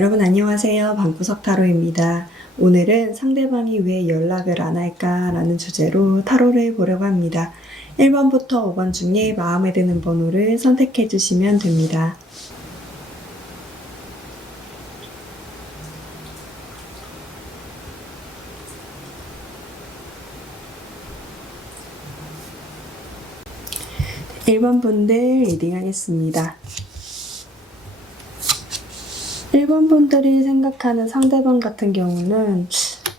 여러분 안녕하세요. 방구석 타로입니다. 오늘은 상대방이 왜 연락을 안 할까라는 주제로 타로를 보려고 합니다. 1번부터 5번 중에 마음에 드는 번호를 선택해 주시면 됩니다. (1번) 분들 리딩하겠습니다. 1번 분들이 생각하는 상대방 같은 경우는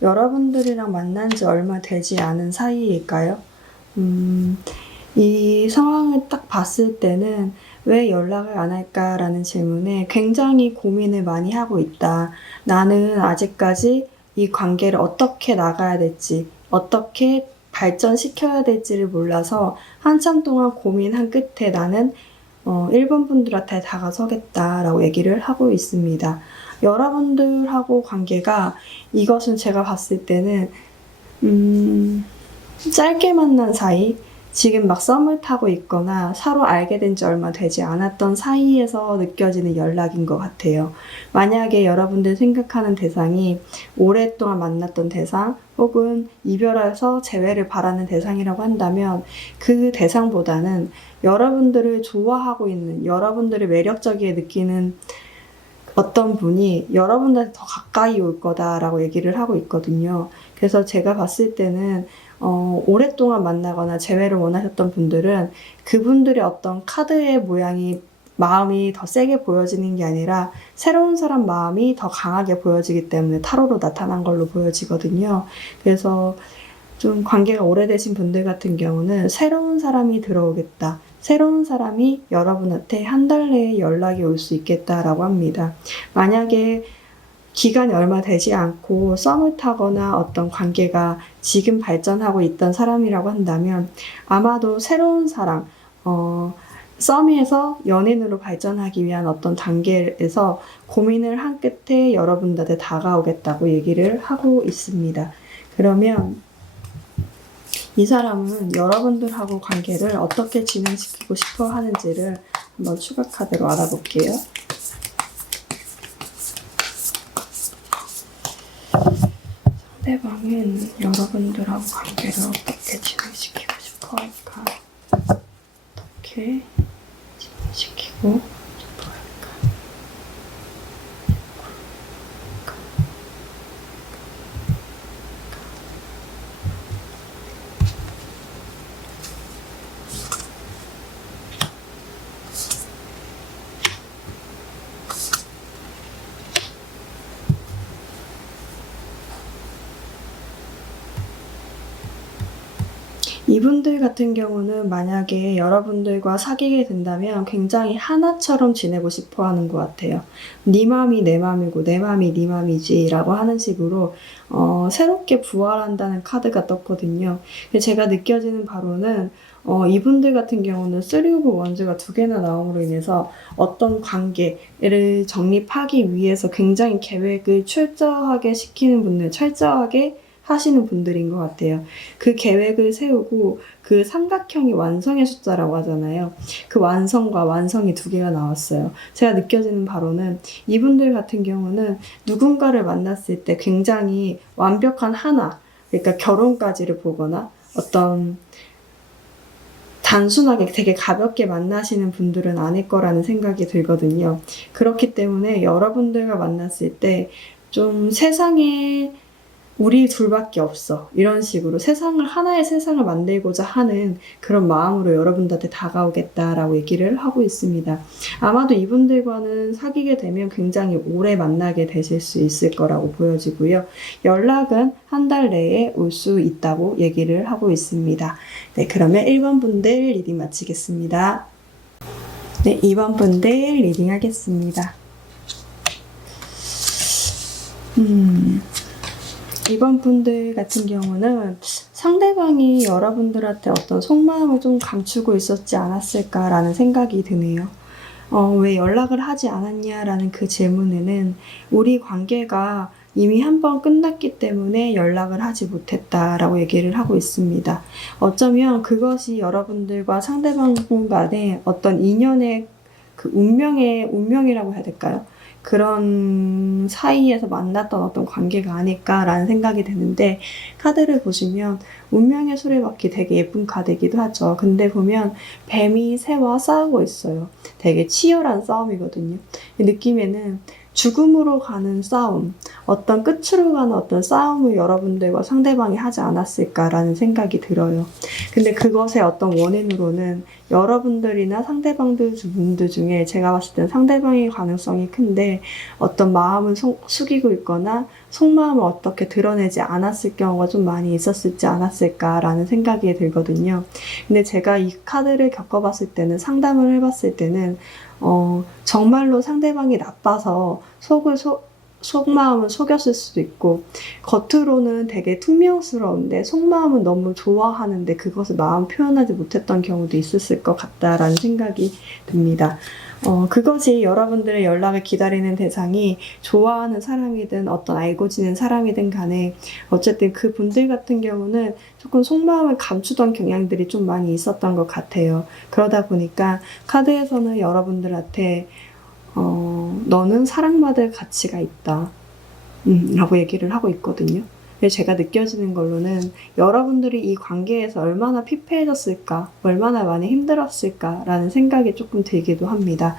여러분들이랑 만난 지 얼마 되지 않은 사이일까요? 이 상황을 딱 봤을 때는 왜 연락을 안 할까라는 질문에 굉장히 고민을 많이 하고 있다. 나는 아직까지 이 관계를 어떻게 나가야 될지, 어떻게 발전시켜야 될지를 몰라서 한참 동안 고민한 끝에 나는 1번 분들한테 다가서겠다라고 얘기를 하고 있습니다. 여러분들하고 관계가 이것은 제가 봤을 때는 짧게 만난 사이, 지금 막 썸을 타고 있거나 서로 알게 된 지 얼마 되지 않았던 사이에서 느껴지는 연락인 것 같아요. 만약에 여러분들 생각하는 대상이 오랫동안 만났던 대상 혹은 이별해서 재회를 바라는 대상이라고 한다면 그 대상보다는 여러분들을 좋아하고 있는, 여러분들을 매력적이게 느끼는 어떤 분이 여러분들한테 더 가까이 올 거다라고 얘기를 하고 있거든요. 그래서 제가 봤을 때는 오랫동안 만나거나 재회를 원하셨던 분들은 그분들의 어떤 카드의 모양이 마음이 더 세게 보여지는 게 아니라 새로운 사람 마음이 더 강하게 보여지기 때문에 타로로 나타난 걸로 보여지거든요. 그래서 좀 관계가 오래되신 분들 같은 경우는 새로운 사람이 들어오겠다. 새로운 사람이 여러분한테 한 달 내에 연락이 올 수 있겠다라고 합니다. 만약에 기간이 얼마 되지 않고 썸을 타거나 어떤 관계가 지금 발전하고 있던 사람이라고 한다면 아마도 새로운 사람, 썸에서 연인으로 발전하기 위한 어떤 단계에서 고민을 한 끝에 여러분들한테 다가오겠다고 얘기를 하고 있습니다. 그러면 이 사람은 여러분들하고 관계를 어떻게 진행시키고 싶어 하는지를 한번 추가 카드로 알아볼게요. 상대방은 여러분들하고 관계를 어떻게 진행시키고 싶어 할까? 어떻게 진행시키고 싶어 할까? 이분들 같은 경우는 만약에 여러분들과 사귀게 된다면 굉장히 하나처럼 지내고 싶어 하는 것 같아요. 네 맘이 내 맘이고 내 맘이 네 맘이지 라고 하는 식으로 새롭게 부활한다는 카드가 떴거든요. 제가 느껴지는 바로는 이분들 같은 경우는 3 오브 원즈가 2개나 나옴으로 인해서 어떤 관계를 정립하기 위해서 굉장히 계획을 철저하게 시키는 분들, 철저하게 하시는 분들인 것 같아요. 그 계획을 세우고 그 삼각형이 완성의 숫자라고 하잖아요. 그 완성과 완성이 2개가 나왔어요. 제가 느껴지는 바로는 이분들 같은 경우는 누군가를 만났을 때 굉장히 완벽한 하나, 그러니까 결혼까지를 보거나 어떤 단순하게 되게 가볍게 만나시는 분들은 아닐 거라는 생각이 들거든요. 그렇기 때문에 여러분들과 만났을 때 좀 세상에 우리 둘밖에 없어. 이런 식으로 하나의 세상을 만들고자 하는 그런 마음으로 여러분들한테 다가오겠다라고 얘기를 하고 있습니다. 아마도 이분들과는 사귀게 되면 굉장히 오래 만나게 되실 수 있을 거라고 보여지고요. 연락은 한 달 내에 올 수 있다고 얘기를 하고 있습니다. 네, 그러면 1번 분들 리딩 마치겠습니다. 네, 2번 분들 리딩 하겠습니다. 2번 분들 같은 경우는 상대방이 여러분들한테 어떤 속마음을 좀 감추고 있었지 않았을까라는 생각이 드네요. 왜 연락을 하지 않았냐라는 그 질문에는 우리 관계가 이미 한 번 끝났기 때문에 연락을 하지 못했다라고 얘기를 하고 있습니다. 어쩌면 그것이 여러분들과 상대방 간의 어떤 인연의 그 운명이라고 해야 될까요? 그런 사이에서 만났던 어떤 관계가 아닐까라는 생각이 드는데, 카드를 보시면 운명의 수레바퀴 되게 예쁜 카드이기도 하죠. 근데 보면 뱀이 새와 싸우고 있어요. 되게 치열한 싸움이거든요. 이 느낌에는 죽음으로 가는 싸움, 어떤 끝으로 가는 어떤 싸움을 여러분들과 상대방이 하지 않았을까라는 생각이 들어요. 근데 그것의 어떤 원인으로는 여러분들이나 상대방들 분들 중에 제가 봤을 땐 상대방의 가능성이 큰데, 어떤 마음을 숙이고 있거나 속마음을 어떻게 드러내지 않았을 경우가 좀 많이 있었을지 않았을까라는 생각이 들거든요. 근데 제가 이 카드를 겪어봤을 때는, 상담을 해봤을 때는 정말로 상대방이 나빠서 속마음은 속였을 수도 있고, 겉으로는 되게 퉁명스러운데 속마음은 너무 좋아하는데 그것을 마음 표현하지 못했던 경우도 있었을 것 같다라는 생각이 듭니다. 그것이 여러분들의 연락을 기다리는 대상이 좋아하는 사람이든 어떤 알고 지낸 사람이든 간에, 어쨌든 그 분들 같은 경우는 조금 속마음을 감추던 경향들이 좀 많이 있었던 것 같아요. 그러다 보니까 카드에서는 여러분들한테 너는 사랑받을 가치가 있다 라고 얘기를 하고 있거든요. 근데 제가 느껴지는 걸로는 여러분들이 이 관계에서 얼마나 피폐해졌을까, 얼마나 많이 힘들었을까라는 생각이 조금 들기도 합니다.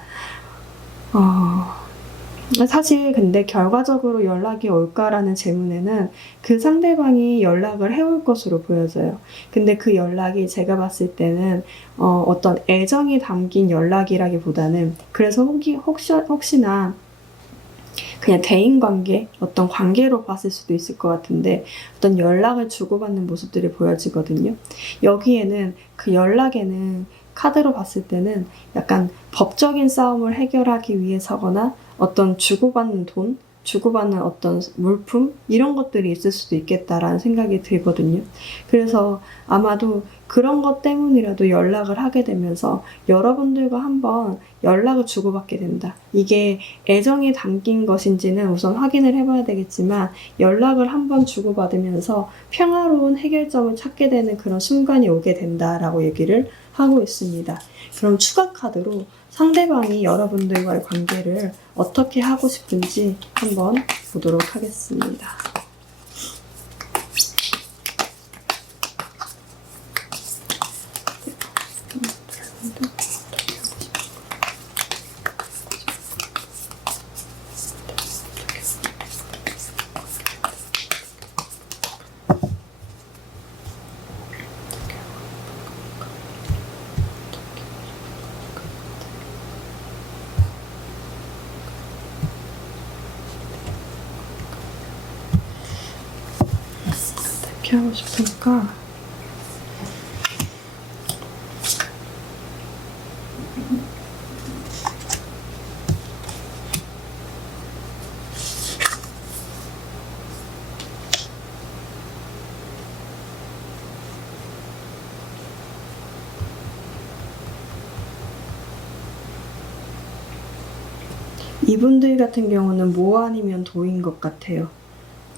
사실 근데 결과적으로 연락이 올까라는 질문에는 그 상대방이 연락을 해올 것으로 보여져요. 근데 그 연락이 제가 봤을 때는 어떤 애정이 담긴 연락이라기보다는, 그래서 혹시나 그냥 대인관계, 어떤 관계로 봤을 수도 있을 것 같은데, 어떤 연락을 주고받는 모습들이 보여지거든요. 여기에는, 그 연락에는 카드로 봤을 때는 약간 법적인 싸움을 해결하기 위해서거나 어떤 주고받는 돈, 주고받는 어떤 물품, 이런 것들이 있을 수도 있겠다라는 생각이 들거든요. 그래서 아마도 그런 것 때문이라도 연락을 하게 되면서 여러분들과 한번 연락을 주고받게 된다. 이게 애정이 담긴 것인지는 우선 확인을 해봐야 되겠지만, 연락을 한번 주고받으면서 평화로운 해결점을 찾게 되는 그런 순간이 오게 된다라고 얘기를 하고 있습니다. 그럼 추가 카드로 상대방이 여러분들과의 관계를 어떻게 하고 싶은지 한번 보도록 하겠습니다. 어떻게 하고 싶을까? 이분들 같은 경우는 뭐 아니면 도인 것 같아요.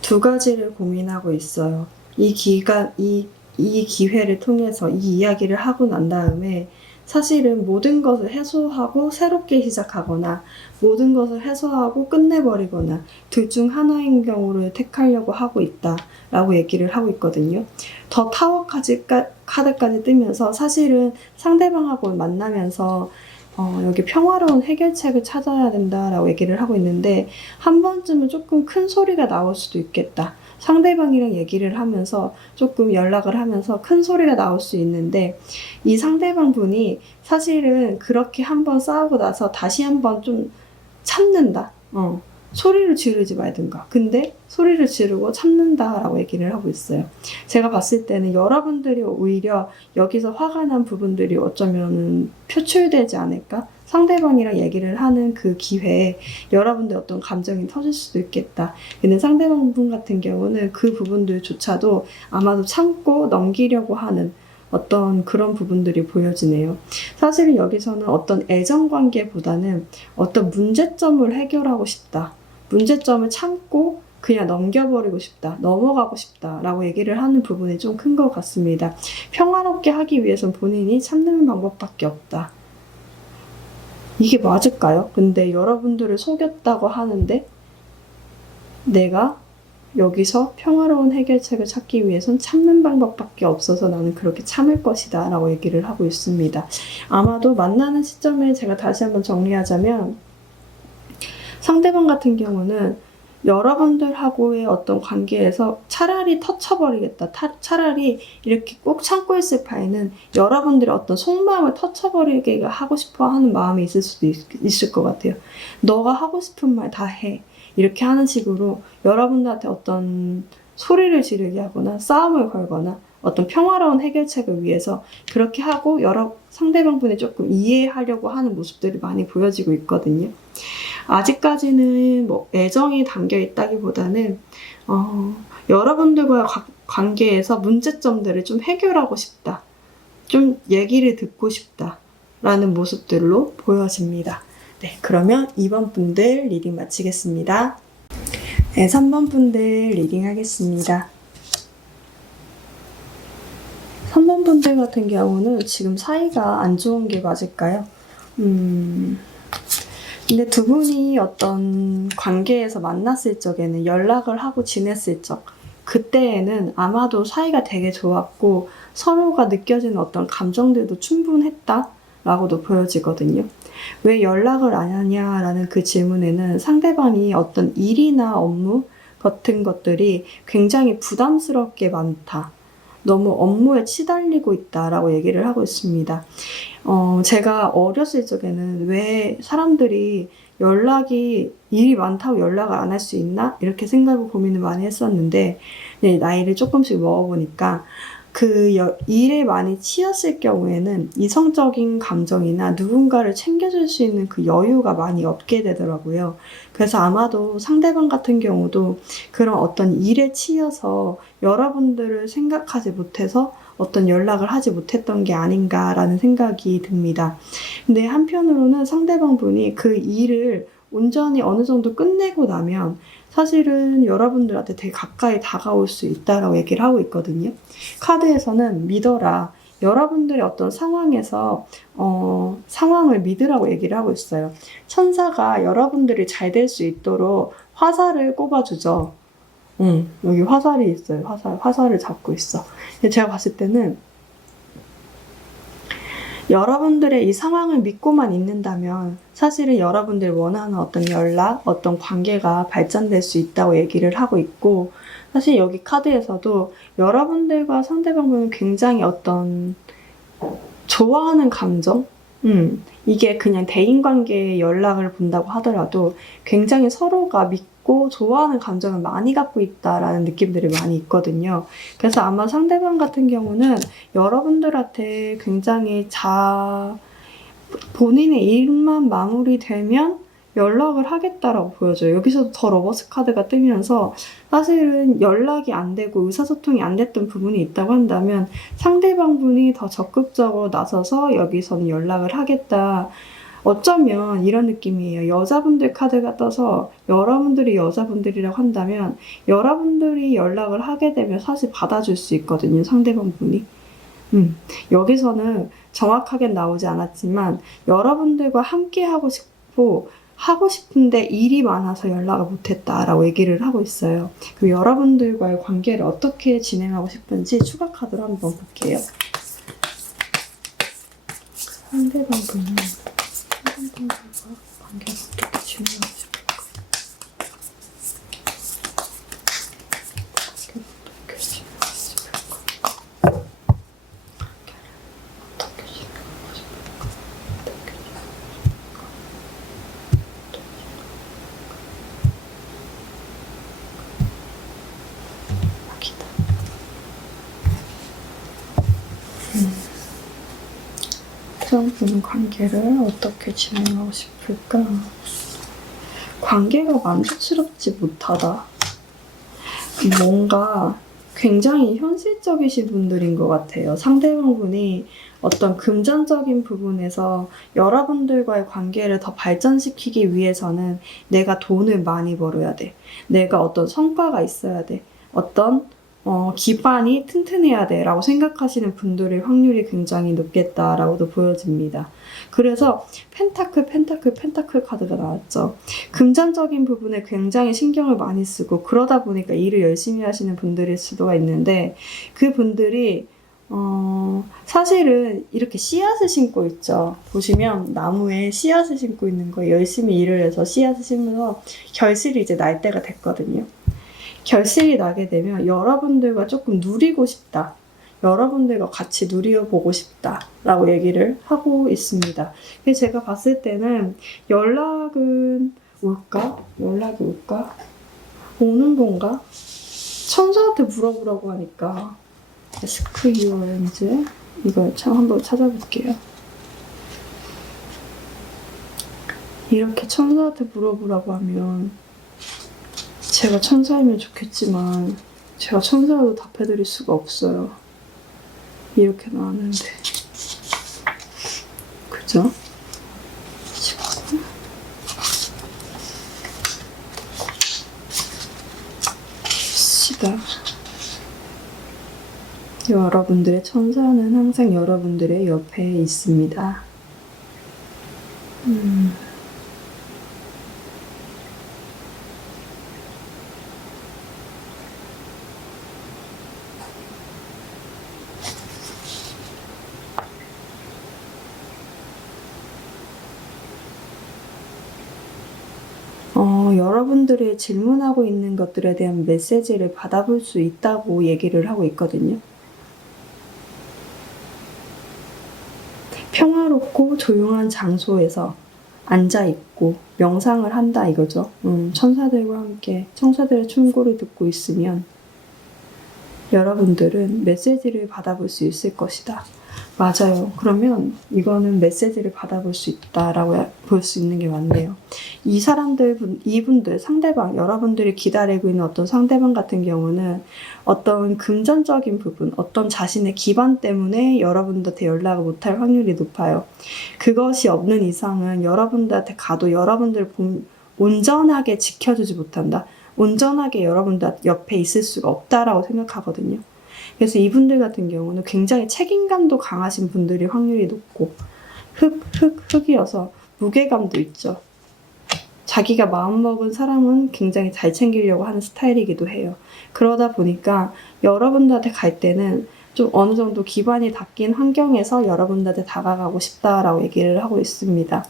두 가지를 고민하고 있어요. 이 기회를 통해서 이 이야기를 하고 난 다음에 사실은 모든 것을 해소하고 새롭게 시작하거나 모든 것을 해소하고 끝내버리거나 둘 중 하나인 경우를 택하려고 하고 있다라고 얘기를 하고 있거든요. 더 타워 카드까지 뜨면서 사실은 상대방하고 만나면서 여기 평화로운 해결책을 찾아야 된다라고 얘기를 하고 있는데, 한 번쯤은 조금 큰 소리가 나올 수도 있겠다. 상대방이랑 얘기를 하면서 조금 연락을 하면서 큰 소리가 나올 수 있는데, 이 상대방 분이 사실은 그렇게 한번 싸우고 나서 다시 한번 좀 참는다. 소리를 지르지 말든가. 근데 소리를 지르고 참는다라고 얘기를 하고 있어요. 제가 봤을 때는 여러분들이 오히려 여기서 화가 난 부분들이 어쩌면 표출되지 않을까? 상대방이랑 얘기를 하는 그 기회에 여러분들 어떤 감정이 터질 수도 있겠다. 근데 상대방 분 같은 경우는 그 부분들조차도 아마도 참고 넘기려고 하는 어떤 그런 부분들이 보여지네요. 사실은 여기서는 어떤 애정관계보다는 어떤 문제점을 해결하고 싶다. 문제점을 참고 그냥 넘겨버리고 싶다, 넘어가고 싶다라고 얘기를 하는 부분이 좀 큰 것 같습니다. 평화롭게 하기 위해선 본인이 참는 방법밖에 없다. 이게 맞을까요? 근데 여러분들을 속였다고 하는데 내가 여기서 평화로운 해결책을 찾기 위해선 참는 방법밖에 없어서 나는 그렇게 참을 것이다 라고 얘기를 하고 있습니다. 아마도 만나는 시점을 제가 다시 한번 정리하자면 상대방 같은 경우는 여러분들하고의 어떤 관계에서 차라리 터쳐버리겠다. 차라리 이렇게 꼭 참고 있을 바에는 여러분들의 어떤 속마음을 터쳐버리게 하고 싶어 하는 마음이 있을 수도 있을 것 같아요. 너가 하고 싶은 말 다 해. 이렇게 하는 식으로 여러분들한테 어떤 소리를 지르게 하거나 싸움을 걸거나 어떤 평화로운 해결책을 위해서 그렇게 하고 상대방분이 조금 이해하려고 하는 모습들이 많이 보여지고 있거든요. 아직까지는 뭐 애정이 담겨 있다기보다는 여러분들과의 관계에서 문제점들을 좀 해결하고 싶다. 좀 얘기를 듣고 싶다. 라는 모습들로 보여집니다. 네, 그러면 2번 분들 리딩 마치겠습니다. 네, 3번 분들 리딩 하겠습니다. 3번 분들 같은 경우는 지금 사이가 안 좋은 게 맞을까요? 근데 두 분이 어떤 관계에서 만났을 적에는 연락을 하고 지냈을 적 그때에는 아마도 사이가 되게 좋았고 서로가 느껴지는 어떤 감정들도 충분했다라고도 보여지거든요. 왜 연락을 안 하냐라는 그 질문에는 상대방이 어떤 일이나 업무 같은 것들이 굉장히 부담스럽게 많다. 너무 업무에 치달리고 있다라고 얘기를 하고 있습니다. 제가 어렸을 적에는 왜 사람들이 일이 많다고 연락을 안 할 수 있나? 이렇게 생각을 고민을 많이 했었는데, 네, 나이를 조금씩 먹어보니까 일에 많이 치였을 경우에는 이성적인 감정이나 누군가를 챙겨줄 수 있는 그 여유가 많이 없게 되더라고요. 그래서 아마도 상대방 같은 경우도 그런 어떤 일에 치여서 여러분들을 생각하지 못해서 어떤 연락을 하지 못했던 게 아닌가라는 생각이 듭니다. 근데 한편으로는 상대방 분이 그 일을 온전히 어느 정도 끝내고 나면 사실은 여러분들한테 되게 가까이 다가올 수 있다라고 얘기를 하고 있거든요. 카드에서는 믿어라. 여러분들의 어떤 상황에서 상황을 믿으라고 얘기를 하고 있어요. 천사가 여러분들이 잘 될 수 있도록 화살을 꼽아주죠. 여기 화살이 있어요. 화살을 잡고 있어. 제가 봤을 때는 여러분들의 이 상황을 믿고만 있는다면 사실은 여러분들이 원하는 어떤 연락, 어떤 관계가 발전될 수 있다고 얘기를 하고 있고, 사실 여기 카드에서도 여러분들과 상대방은 굉장히 어떤 좋아하는 감정? 이게 그냥 대인관계의 연락을 본다고 하더라도 굉장히 서로가 믿고 좋아하는 감정을 많이 갖고 있다라는 느낌들이 많이 있거든요. 그래서 아마 상대방 같은 경우는 여러분들한테 굉장히 본인의 일만 마무리되면 연락을 하겠다라고 보여져요. 여기서도 더 러버스 카드가 뜨면서 사실은 연락이 안 되고 의사소통이 안 됐던 부분이 있다고 한다면 상대방 분이 더 적극적으로 나서서 여기서는 연락을 하겠다. 어쩌면 이런 느낌이에요. 여자분들 카드가 떠서 여러분들이 여자분들이라고 한다면 여러분들이 연락을 하게 되면 사실 받아줄 수 있거든요. 상대방 분이. 여기서는 정확하게 나오지 않았지만 여러분들과 함께 하고 싶은데 일이 많아서 연락을 못했다라고 얘기를 하고 있어요. 그럼 여러분들과의 관계를 어떻게 진행하고 싶은지 추가 카드로 한번 볼게요. 상대방분과 관계를 어떻게 진행하고 싶을까? 상대방분 관계를 어떻게 진행하고 싶을까? 관계가 만족스럽지 못하다. 뭔가 굉장히 현실적이신 분들인 것 같아요. 상대방분이 어떤 금전적인 부분에서 여러분들과의 관계를 더 발전시키기 위해서는 내가 돈을 많이 벌어야 돼. 내가 어떤 성과가 있어야 돼. 어떤 기반이 튼튼해야 돼 라고 생각하시는 분들의 확률이 굉장히 높겠다라고도 보여집니다. 그래서 펜타클 카드가 나왔죠. 금전적인 부분에 굉장히 신경을 많이 쓰고 그러다 보니까 일을 열심히 하시는 분들일 수도 있는데 그 분들이 사실은 이렇게 씨앗을 심고 있죠. 보시면 나무에 씨앗을 심고 있는 거예요. 열심히 일을 해서 씨앗을 심으면서 결실이 이제 날 때가 됐거든요. 결실이 나게 되면 여러분들과 조금 누리고 싶다. 여러분들과 같이 누려보고 싶다. 라고 얘기를 하고 있습니다. 그래서 제가 봤을 때는 연락은 올까? 연락이 올까? 오는 건가? 천사한테 물어보라고 하니까 Ask your angel. 이거 참 한번 찾아볼게요. 이렇게 천사한테 물어보라고 하면 제가 천사이면 좋겠지만 제가 천사라도 답해드릴 수가 없어요. 이렇게 나왔는데 그죠? 시다. 여러분들의 천사는 항상 여러분들의 옆에 있습니다. 여러분들이 질문하고 있는 것들에 대한 메시지를 받아볼 수 있다고 얘기를 하고 있거든요. 평화롭고 조용한 장소에서 앉아있고 명상을 한다 이거죠. 천사들과 함께 천사들의 충고를 듣고 있으면 여러분들은 메시지를 받아볼 수 있을 것이다. 맞아요. 그러면 이거는 메시지를 받아볼 수 있다라고 볼 수 있는 게 맞네요. 이분들, 상대방, 여러분들이 기다리고 있는 어떤 상대방 같은 경우는 어떤 금전적인 부분, 어떤 자신의 기반 때문에 여러분들한테 연락을 못할 확률이 높아요. 그것이 없는 이상은 여러분들한테 가도 여러분들 온전하게 지켜주지 못한다. 온전하게 여러분들 옆에 있을 수가 없다라고 생각하거든요. 그래서 이분들 같은 경우는 굉장히 책임감도 강하신 분들이 확률이 높고 흑이어서 무게감도 있죠. 자기가 마음먹은 사람은 굉장히 잘 챙기려고 하는 스타일이기도 해요. 그러다 보니까 여러분들한테 갈 때는 좀 어느 정도 기반이 닦인 환경에서 여러분들한테 다가가고 싶다라고 얘기를 하고 있습니다.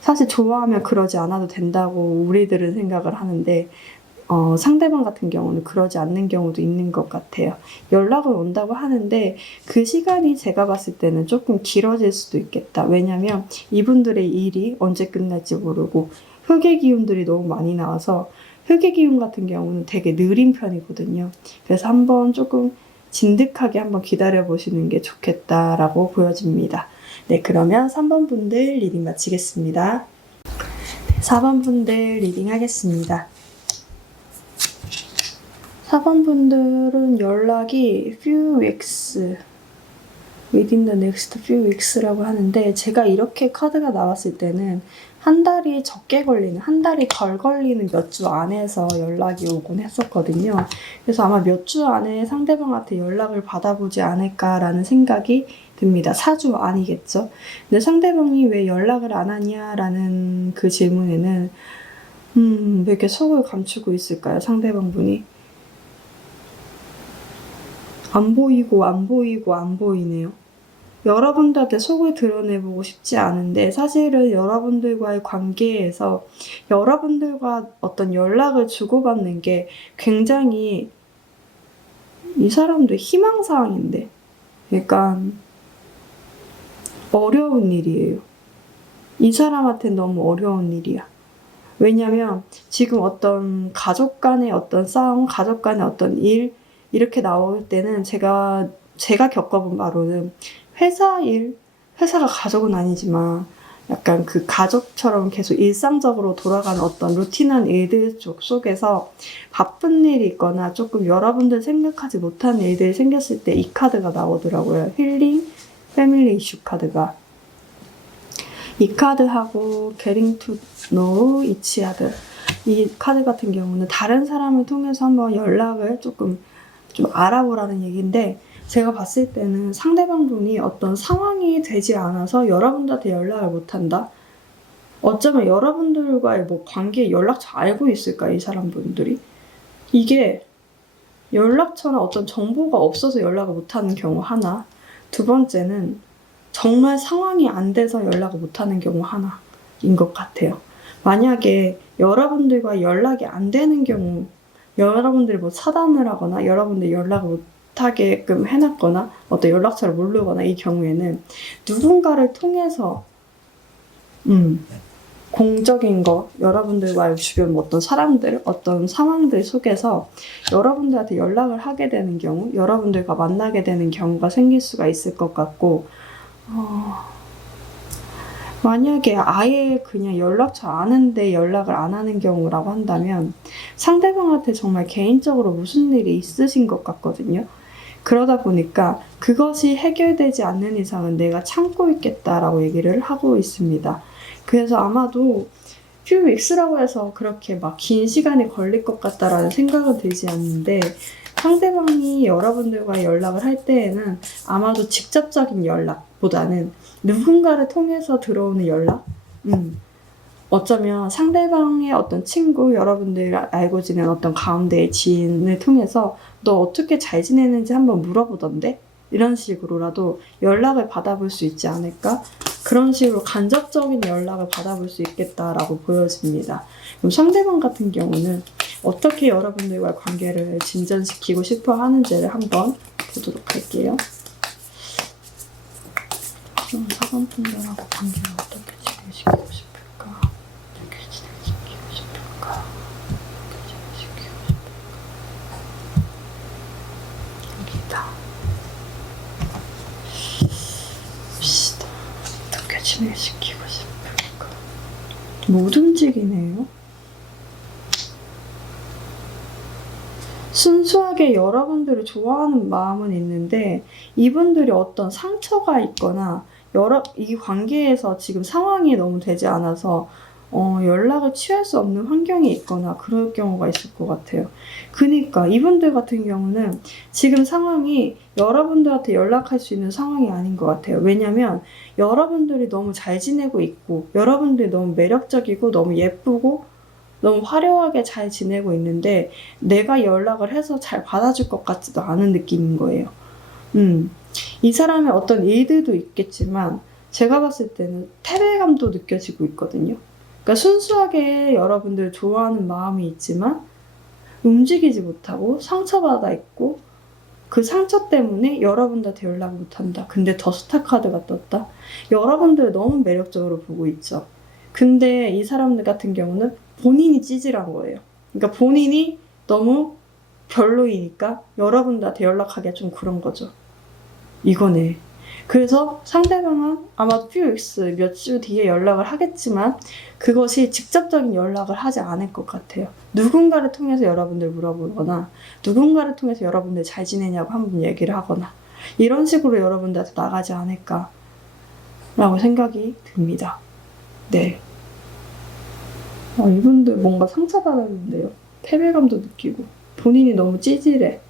사실 좋아하면 그러지 않아도 된다고 우리들은 생각을 하는데 상대방 같은 경우는 그러지 않는 경우도 있는 것 같아요. 연락을 온다고 하는데 그 시간이 제가 봤을 때는 조금 길어질 수도 있겠다. 왜냐면 이분들의 일이 언제 끝날지 모르고 흑의 기운들이 너무 많이 나와서 흑의 기운 같은 경우는 되게 느린 편이거든요. 그래서 한번 조금 진득하게 한번 기다려 보시는 게 좋겠다라고 보여집니다. 네, 그러면 3번 분들 리딩 마치겠습니다. 4번 분들 리딩 하겠습니다. 4번 분들은 연락이 few weeks, within the next few weeks라고 하는데 제가 이렇게 카드가 나왔을 때는 한 달이 적게 걸리는, 한 달이 덜 걸리는 몇 주 안에서 연락이 오곤 했었거든요. 그래서 아마 몇 주 안에 상대방한테 연락을 받아보지 않을까라는 생각이 듭니다. 4주 아니겠죠? 근데 상대방이 왜 연락을 안 하냐라는 그 질문에는 왜 이렇게 속을 감추고 있을까요? 상대방분이. 안 보이네요. 여러분들한테 속을 드러내보고 싶지 않은데 사실은 여러분들과의 관계에서 여러분들과 어떤 연락을 주고받는 게 굉장히 이 사람도 희망사항인데 약간 어려운 일이에요. 이 사람한테 너무 어려운 일이야. 왜냐면 지금 어떤 가족 간의 어떤 싸움, 가족 간의 어떤 일 이렇게 나올 때는 제가 겪어본 바로는 회사 일, 회사가 가족은 아니지만 약간 그 가족처럼 계속 일상적으로 돌아가는 어떤 루틴한 일들 속에서 바쁜 일이 있거나 조금 여러분들 생각하지 못한 일들이 생겼을 때 이 카드가 나오더라고요. 힐링 패밀리 이슈 카드가. 이 카드하고 getting to know each other 이 카드 같은 경우는 다른 사람을 통해서 한번 연락을 조금 좀 알아보라는 얘기인데, 제가 봤을 때는 상대방 분이 어떤 상황이 되지 않아서 여러분들한테 연락을 못한다? 어쩌면 여러분들과의 뭐 관계 연락처 알고 있을까, 이 사람분들이? 이게 연락처나 어떤 정보가 없어서 연락을 못하는 경우 하나, 두 번째는 정말 상황이 안 돼서 연락을 못하는 경우 하나인 것 같아요. 만약에 여러분들과 연락이 안 되는 경우, 여러분들이 뭐 차단을 하거나 여러분들이 연락을 못하게끔 해놨거나 어떤 연락처를 모르거나, 이 경우에는 누군가를 통해서 공적인 거, 여러분들과의 주변 어떤 사람들, 어떤 상황들 속에서 여러분들한테 연락을 하게 되는 경우, 여러분들과 만나게 되는 경우가 생길 수가 있을 것 같고, 만약에 아예 그냥 연락처 아는데 연락을 안 하는 경우라고 한다면 상대방한테 정말 개인적으로 무슨 일이 있으신 것 같거든요. 그러다 보니까 그것이 해결되지 않는 이상은 내가 참고 있겠다라고 얘기를 하고 있습니다. 그래서 아마도 few weeks라고 해서 그렇게 막 긴 시간이 걸릴 것 같다라는 생각은 들지 않는데, 상대방이 여러분들과 연락을 할 때에는 아마도 직접적인 연락보다는 누군가를 통해서 들어오는 연락? 어쩌면 상대방의 어떤 친구, 여러분들 알고 지낸 어떤 가운데의 지인을 통해서 너 어떻게 잘 지내는지 한번 물어보던데? 이런 식으로라도 연락을 받아볼 수 있지 않을까? 그런 식으로 간접적인 연락을 받아볼 수 있겠다라고 보여집니다. 그럼 상대방 같은 경우는 어떻게 여러분들과의 관계를 진전시키고 싶어 하는지를 한번 보도록 할게요. 그럼 사관분들하고 관계를 어떻게 진행시키고 싶을까? 어떻게 진행시키고 싶을까? 어떻게 진행시키고 싶을까? 여기다. 봅시다. 어떻게 진행시키고 싶을까? 못 움직이네요. 순수하게 여러분들을 좋아하는 마음은 있는데, 이분들이 어떤 상처가 있거나 이 관계에서 지금 상황이 너무 되지 않아서 연락을 취할 수 없는 환경이 있거나 그럴 경우가 있을 것 같아요. 그러니까 이분들 같은 경우는 지금 상황이 여러분들한테 연락할 수 있는 상황이 아닌 것 같아요. 왜냐면 여러분들이 너무 잘 지내고 있고, 여러분들이 너무 매력적이고 너무 예쁘고 너무 화려하게 잘 지내고 있는데 내가 연락을 해서 잘 받아줄 것 같지도 않은 느낌인 거예요. 이 사람의 어떤 일들도 있겠지만 제가 봤을 때는 패배감도 느껴지고 있거든요. 그러니까 순수하게 여러분들 좋아하는 마음이 있지만 움직이지 못하고 상처받아 있고, 그 상처 때문에 여러분들한테 연락을 못한다. 근데 더 스타 카드가 떴다. 여러분들 너무 매력적으로 보고 있죠. 근데 이 사람들 같은 경우는 본인이 찌질한 거예요. 그러니까 본인이 너무 별로이니까 여러분들한테 연락하기가 좀 그런 거죠. 이거네. 그래서 상대방은 아마 few weeks, 몇 주 뒤에 연락을 하겠지만 그것이 직접적인 연락을 하지 않을 것 같아요. 누군가를 통해서 여러분들 물어보거나 누군가를 통해서 여러분들 잘 지내냐고 한번 얘기를 하거나 이런 식으로 여러분들한테 나가지 않을까 라고 생각이 듭니다. 네. 이분들 뭔가 상처받았는데요. 패배감도 느끼고 본인이 너무 찌질해.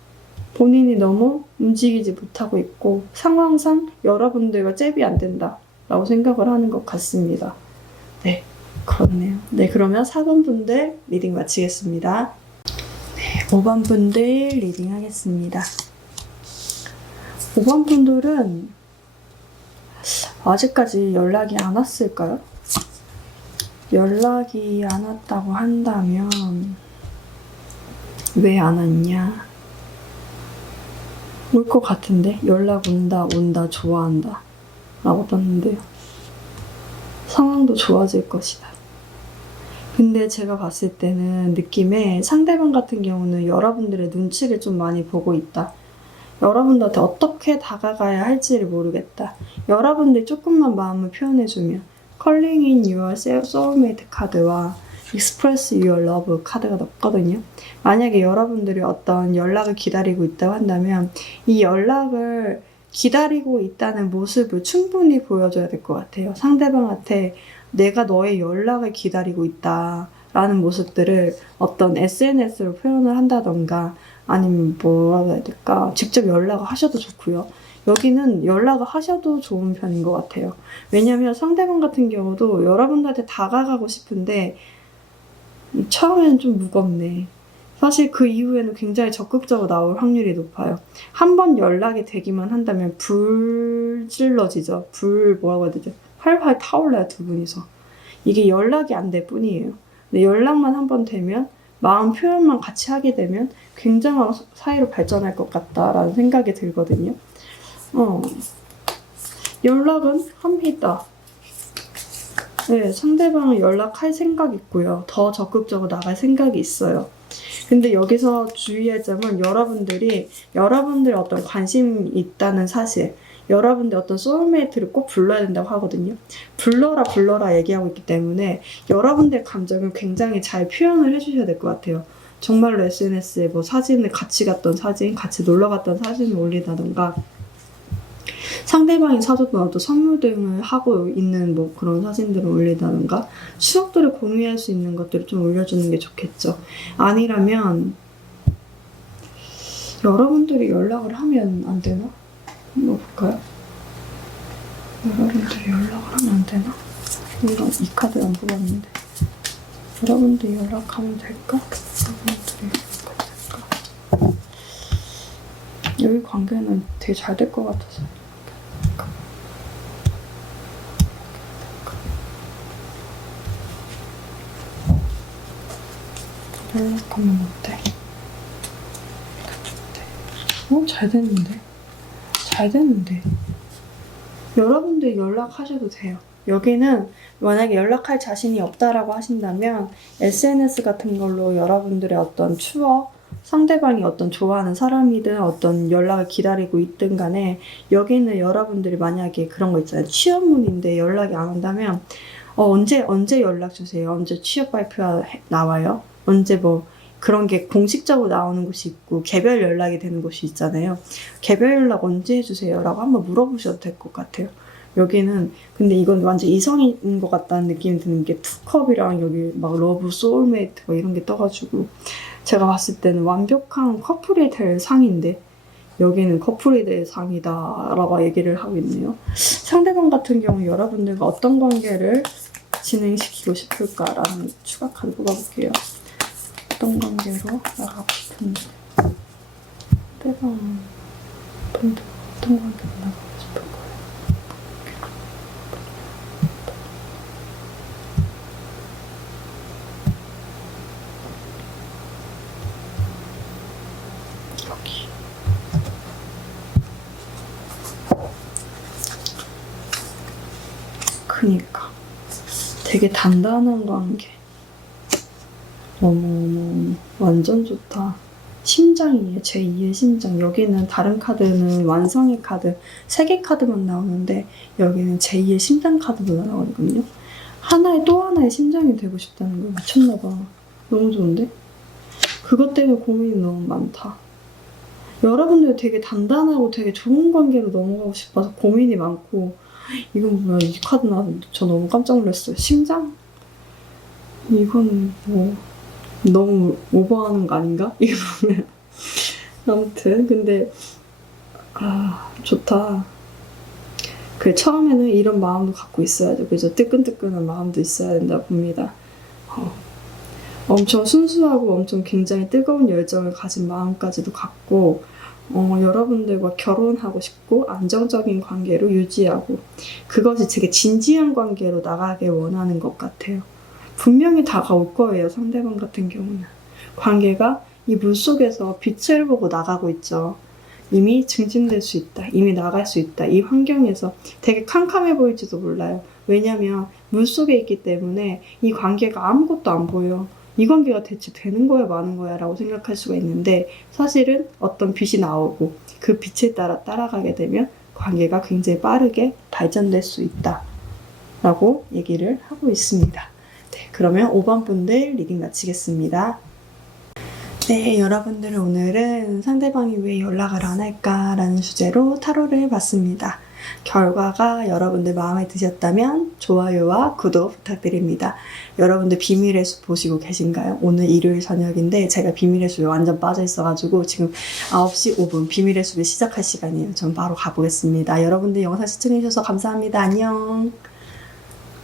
본인이 너무 움직이지 못하고 있고 상황상 여러분들과 잽이 안 된다 라고 생각을 하는 것 같습니다. 네, 그렇네요. 네, 그러면 4번 분들 리딩 마치겠습니다. 네, 5번 분들 리딩 하겠습니다. 5번 분들은 아직까지 연락이 안 왔을까요? 연락이 안 왔다고 한다면 왜 안 왔냐? 올 것 같은데? 연락 온다, 좋아한다 라고 떴는데요. 상황도 좋아질 것이다. 근데 제가 봤을 때는 느낌에 상대방 같은 경우는 여러분들의 눈치를 좀 많이 보고 있다. 여러분들한테 어떻게 다가가야 할지를 모르겠다. 여러분들이 조금만 마음을 표현해주면 Calling in your soulmate 카드와 Express your love 카드가 넣거든요. 만약에 여러분들이 어떤 연락을 기다리고 있다고 한다면 이 연락을 기다리고 있다는 모습을 충분히 보여줘야 될 것 같아요. 상대방한테 내가 너의 연락을 기다리고 있다 라는 모습들을 어떤 SNS로 표현을 한다던가 아니면 뭐라고 해야 될까? 직접 연락을 하셔도 좋고요. 여기는 연락을 하셔도 좋은 편인 것 같아요. 왜냐면 상대방 같은 경우도 여러분들한테 다가가고 싶은데 처음에는 좀 무겁네. 사실 그 이후에는 굉장히 적극적으로 나올 확률이 높아요. 한 번 연락이 되기만 한다면 불질러지죠. 뭐라고 해야 되죠? 활활 타올라요, 두 분이서. 이게 연락이 안 될 뿐이에요. 근데 연락만 한 번 되면, 마음 표현만 같이 하게 되면 굉장한 사이로 발전할 것 같다라는 생각이 들거든요. 연락은 합니다. 네, 상대방은 연락할 생각 있고요. 더 적극적으로 나갈 생각이 있어요. 근데 여기서 주의할 점은 여러분들의 어떤 관심이 있다는 사실, 여러분들 어떤 소울메이트를 꼭 불러야 된다고 하거든요. 불러라 얘기하고 있기 때문에 여러분들의 감정을 굉장히 잘 표현을 해주셔야 될 것 같아요. 정말로 SNS에 뭐 사진을 같이 갔던 사진, 같이 놀러 갔던 사진을 올리다던가, 상대방이 사줬던 어떤 선물 등을 하고 있는 뭐 그런 사진들을 올리다던가, 추억들을 공유할 수 있는 것들을 좀 올려주는 게 좋겠죠. 아니라면 여러분들이 연락을 하면 안 되나? 한번 볼까요? 여러분들이 연락을 하면 안 되나? 이 카드 안 뽑았는데. 여러분들이 연락하면 될까? 여러분들이 연락하면 될까? 여기 관계는 되게 잘 될 것 같아서. 연락하면 어때? 잘 됐는데? 잘 됐는데? 여러분들 연락하셔도 돼요. 여기는 만약에 연락할 자신이 없다라고 하신다면 SNS 같은 걸로 여러분들의 어떤 추억, 상대방이 어떤 좋아하는 사람이든 어떤 연락을 기다리고 있든 간에, 여기는 여러분들이 만약에 그런 거 있잖아요. 취업문인데 연락이 안 온다면 언제 연락 주세요. 언제 취업 발표 나와요. 언제 뭐 그런 게 공식적으로 나오는 곳이 있고 개별 연락이 되는 곳이 있잖아요. 개별 연락 언제 해주세요 라고 한번 물어보셔도 될 것 같아요. 여기는 근데 이건 완전 이성인 것 같다는 느낌이 드는 게 투컵이랑 여기 막 러브 소울메이트 뭐 이런 게 떠가지고, 제가 봤을 때는 완벽한 커플이 될 상인데 여기는 커플이 될 상이다 라고 얘기를 하고 있네요. 상대방 같은 경우 여러분들과 어떤 관계를 진행시키고 싶을까라는 추가 카드 뽑아볼게요. 어떤 관계로 나가고 싶은지, 상대방 분들 어떤 관계로 나가고 싶을 거예요. 여기 그니까 되게 단단한 관계. 너무 완전 좋다. 심장이에요. 제2의 심장. 여기는 다른 카드는 완성의 카드, 3개 카드만 나오는데 여기는 제2의 심장 카드도 나오거든요. 또 하나의 심장이 되고 싶다는 거 미쳤나봐. 너무 좋은데? 그것 때문에 고민이 너무 많다. 여러분들 되게 단단하고 되게 좋은 관계로 넘어가고 싶어서 고민이 많고, 이건 뭐야, 이 카드 나왔는데 저 너무 깜짝 놀랐어요. 심장? 이건 뭐 너무 오버하는 거 아닌가? 이거 보면. 아무튼 근데 좋다. 처음에는 이런 마음도 갖고 있어야죠. 그죠? 뜨끈뜨끈한 마음도 있어야 된다 봅니다. 엄청 순수하고 엄청 굉장히 뜨거운 열정을 가진 마음까지도 갖고, 여러분들과 결혼하고 싶고 안정적인 관계로 유지하고, 그것이 되게 진지한 관계로 나가길 원하는 것 같아요. 분명히 다가올 거예요. 상대방 같은 경우는. 관계가 이 물속에서 빛을 보고 나가고 있죠. 이미 증진될 수 있다. 이미 나갈 수 있다. 이 환경에서 되게 캄캄해 보일지도 몰라요. 왜냐면 물속에 있기 때문에 이 관계가 아무것도 안 보여. 이 관계가 대체 되는 거야 마는 거야 라고 생각할 수가 있는데, 사실은 어떤 빛이 나오고 그 빛에 따라가게 되면 관계가 굉장히 빠르게 발전될 수 있다 라고 얘기를 하고 있습니다. 네, 그러면 5번 분들 리딩 마치겠습니다. 네, 여러분들 오늘은 상대방이 왜 연락을 안 할까라는 주제로 타로를 봤습니다. 결과가 여러분들 마음에 드셨다면 좋아요와 구독 부탁드립니다. 여러분들 비밀의 숲 보시고 계신가요? 오늘 일요일 저녁인데 제가 비밀의 숲에 완전 빠져 있어가지고 지금 9시 5분 비밀의 숲을 시작할 시간이에요. 전 바로 가보겠습니다. 여러분들 영상 시청해주셔서 감사합니다. 안녕.